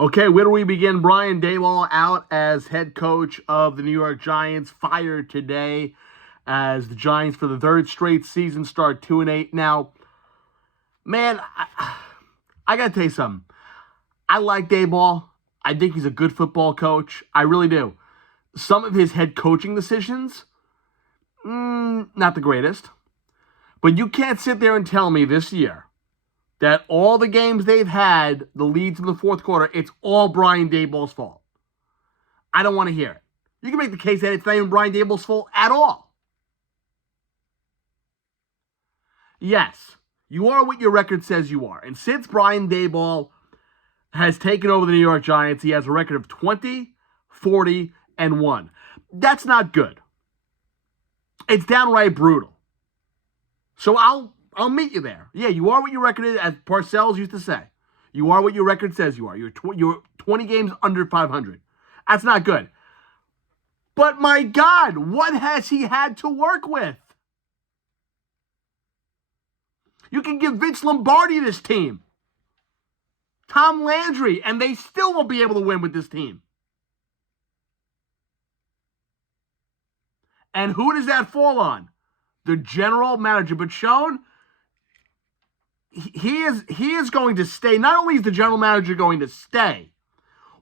Okay, where do we begin? Brian Daboll out as head coach of the New York Giants, fired today as the Giants for the third straight season start 2-8. Now, man, I got to tell you something. I like Daboll. I think he's a good football coach. I really do. Some of his head coaching decisions, not the greatest. But you can't sit there and tell me this year that all the games they've had, the leads in the fourth quarter, it's all Brian Daboll's fault. I don't want to hear it. You can make the case that it's not even Brian Daboll's fault at all. Yes, you are what your record says you are. And since Brian Daboll has taken over the New York Giants, he has a record of 20, 40, and 1. That's not good. It's downright brutal. So I'll meet you there. Yeah, you are what your record is, as Parcells used to say. You are what your record says you are. You're 20 games under 500. That's not good. But my God, what has he had to work with? You can give Vince Lombardi this team, Tom Landry, and they still won't be able to win with this team. And who does that fall on? The general manager. But Sean, he is going to stay. Not only is the general manager going to stay,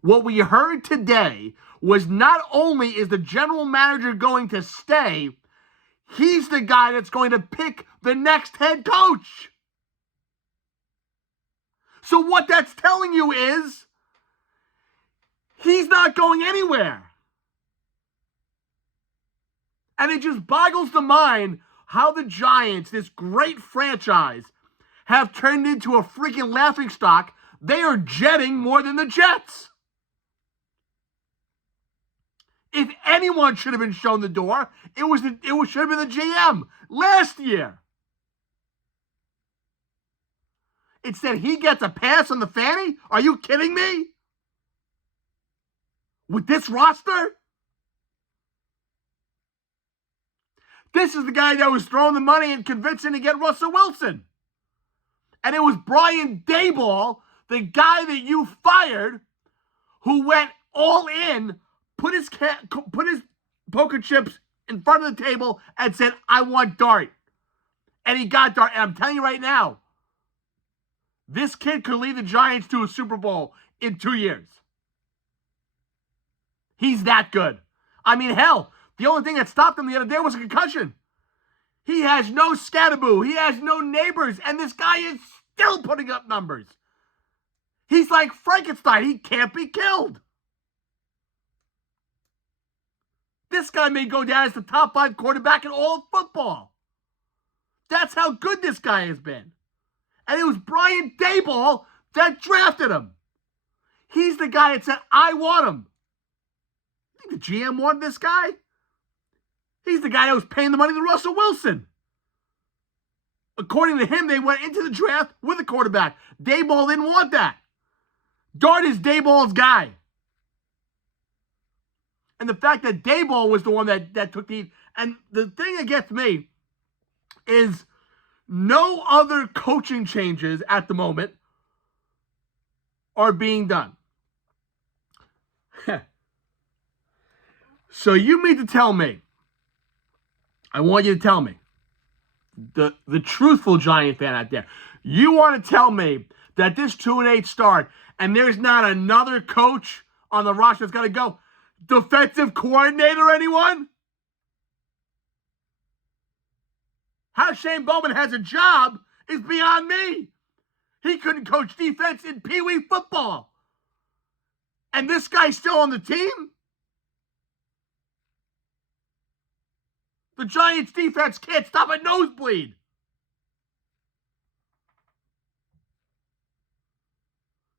what we heard today was not only is the general manager going to stay, he's the guy that's going to pick the next head coach. So what that's telling you is he's not going anywhere. And it just boggles the mind how the Giants, this great franchise, have turned into a freaking laughingstock. They are jetting more than the Jets. If anyone should have been shown the door, it should have been the GM last year. Instead, he gets a pass on the fanny? Are you kidding me? With this roster? This is the guy that was throwing the money and convincing to get Russell Wilson. And it was Brian Daboll, the guy that you fired, who went all in, put his poker chips in front of the table and said, I want Dart. And he got Dart. And I'm telling you right now, this kid could lead the Giants to a Super Bowl in 2 years. He's that good. I mean, hell, the only thing that stopped him the other day was a concussion. He has no scatterboo. He has no neighbors. And this guy is still putting up numbers. He's like Frankenstein. He can't be killed. This guy may go down as the top 5 quarterback in all of football. That's how good this guy has been. And it was Brian Daboll that drafted him. He's the guy that said, I want him. You think the GM wanted this guy? He's the guy that was paying the money to Russell Wilson. According to him, they went into the draft with a quarterback. Daboll didn't want that. Dart is Daboll's guy. And the fact that Daboll was the one that took the... And the thing that gets me is no other coaching changes at the moment are being done. So you mean to tell me, I want you to tell me, the truthful Giant fan out there, you want to tell me that this 2-8 start and there's not another coach on the roster that's got to go? Defensive coordinator, anyone? How Shane Bowman has a job is beyond me. He couldn't coach defense in Pee Wee football. And this guy's still on the team? The Giants' defense can't stop a nosebleed.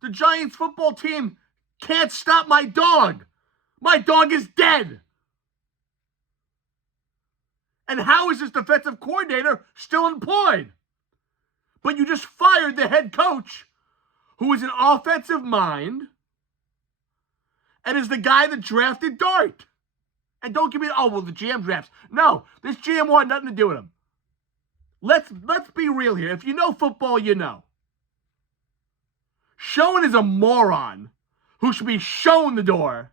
The Giants football team can't stop my dog. My dog is dead. And how is this defensive coordinator still employed? But you just fired the head coach, who is an offensive mind, and is the guy that drafted Dart. And don't give me, oh, well, the GM drafts. No, this GM wanted nothing to do with him. Let's be real here. If you know football, you know. Schoen is a moron who should be shown the door.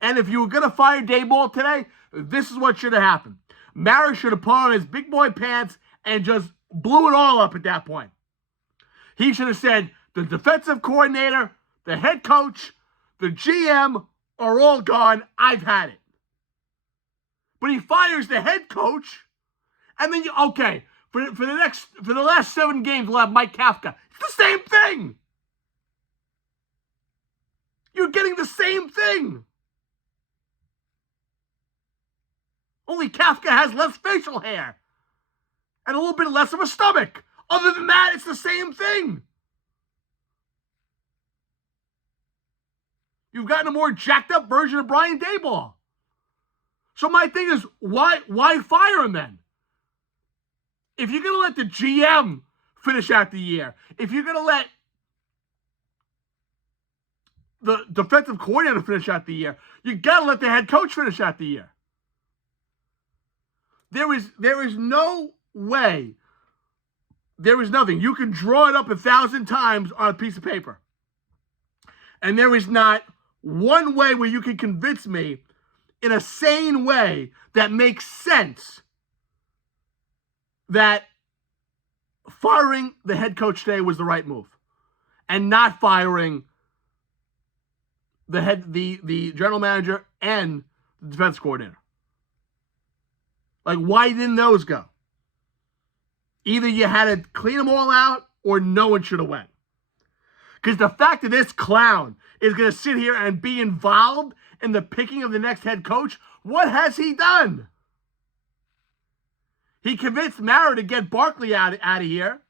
And if you were going to fire Daboll today, this is what should have happened. Mara should have put on his big boy pants and just blew it all up at that point. He should have said, the defensive coordinator, the head coach, the GM are all gone. I've had it. But he fires the head coach, and then for the last 7 games we'll have Mike Kafka. It's the same thing. You're getting the same thing. Only Kafka has less facial hair and a little bit less of a stomach. Other than that, it's the same thing. You've gotten a more jacked up version of Brian Daboll. So my thing is, why fire him then? If you're going to let the GM finish out the year, if you're going to let the defensive coordinator finish out the year, you got to let the head coach finish out the year. There is no way. There is nothing. You can draw it up 1,000 times on a piece of paper. And there is not one way where you can convince me in a sane way that makes sense that firing the head coach today was the right move and not firing the general manager and the defense coordinator. Like, why didn't those go? Either you had to clean them all out or no one should have went. Because the fact that this clown is going to sit here and be involved in the picking of the next head coach, what has he done? He convinced Mara to get Barkley out of here.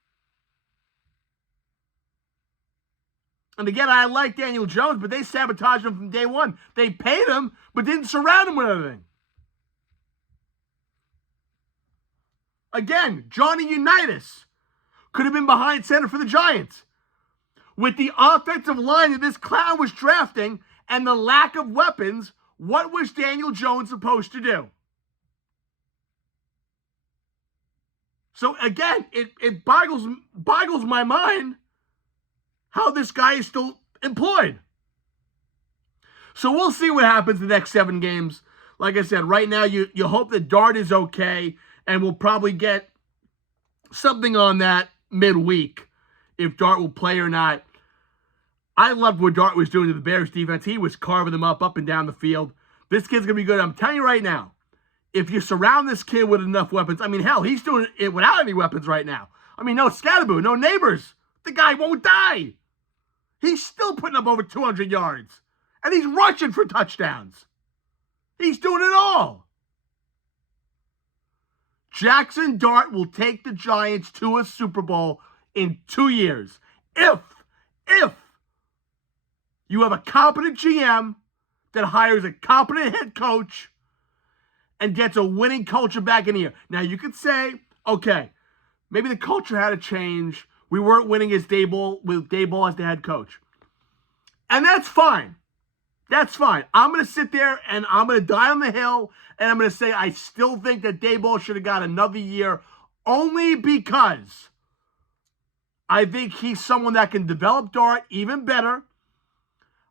And again, I like Daniel Jones, but they sabotaged him from day one. They paid him, but didn't surround him with anything. Again, Johnny Unitas could have been behind center for the Giants. With the offensive line that this clown was drafting and the lack of weapons, what was Daniel Jones supposed to do? So again, it boggles my mind how this guy is still employed. So we'll see what happens the next 7 games. Like I said, right now you hope that Dart is okay, and we'll probably get something on that midweek if Dart will play or not. I loved what Dart was doing to the Bears defense. He was carving them up and down the field. This kid's going to be good. I'm telling you right now, if you surround this kid with enough weapons, I mean, hell, he's doing it without any weapons right now. I mean, no Scatterboo, no neighbors. The guy won't die. He's still putting up over 200 yards. And he's rushing for touchdowns. He's doing it all. Jackson Dart will take the Giants to a Super Bowl in 2 years. If you have a competent GM that hires a competent head coach and gets a winning culture back in here. Now, you could say, okay, maybe the culture had to change. We weren't winning as Daboll, with Daboll as the head coach. And that's fine. That's fine. I'm going to sit there and I'm going to die on the hill and I'm going to say I still think that Daboll should have got another year only because I think he's someone that can develop Dart even better.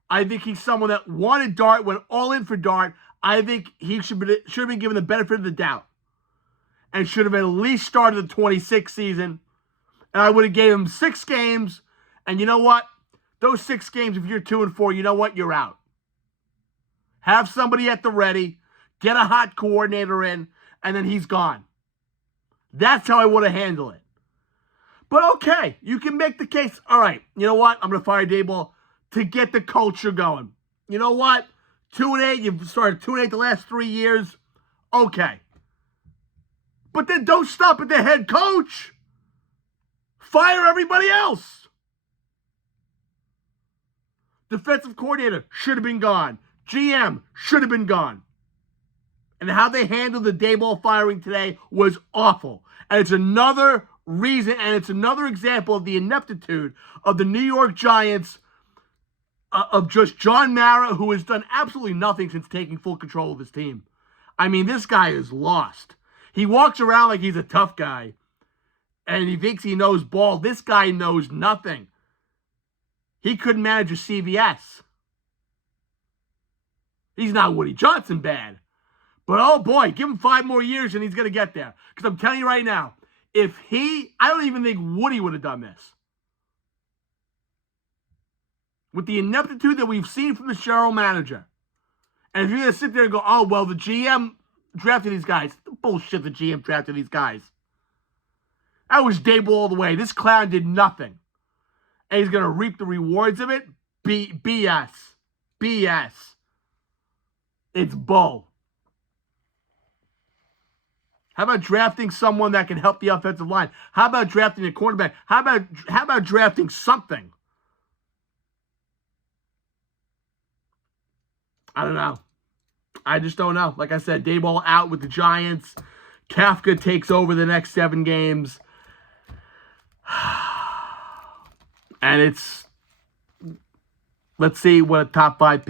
I think he's someone that wanted Dart, went all in for Dart. I think he should have been given the benefit of the doubt and should have at least started the 26th season. And I would have gave him 6 games. And you know what? Those 6 games, if you're 2-4, you know what? You're out. Have somebody at the ready, get a hot coordinator in, and then he's gone. That's how I would have handled it. But okay, you can make the case. All right, you know what? I'm going to fire Daboll to get the culture going. You know what? 2-8, you've started 2-8 the last 3 years. Okay. But then don't stop at the head coach. Fire everybody else. Defensive coordinator should have been gone. GM should have been gone. And how they handled the Daboll firing today was awful. And it's another reason, and it's another example of the ineptitude of the New York Giants, of just John Mara, who has done absolutely nothing since taking full control of his team. I mean, this guy is lost. He walks around like he's a tough guy, and he thinks he knows ball. This guy knows nothing. He couldn't manage a CVS. He's not Woody Johnson bad. But, oh, boy, give him 5 more years and he's going to get there. Because I'm telling you right now, I don't even think Woody would have done this. With the ineptitude that we've seen from the general manager. And if you're going to sit there and go, oh, well, the GM drafted these guys. Bullshit, the GM drafted these guys. That was Daboll all the way. This clown did nothing. And he's going to reap the rewards of it? BS. BS. It's bull. How about drafting someone that can help the offensive line? How about drafting a quarterback? How about drafting something? I don't know. I just don't know. Like I said, Daboll out with the Giants. Kafka takes over the next 7 games. And let's see what a top 5 pick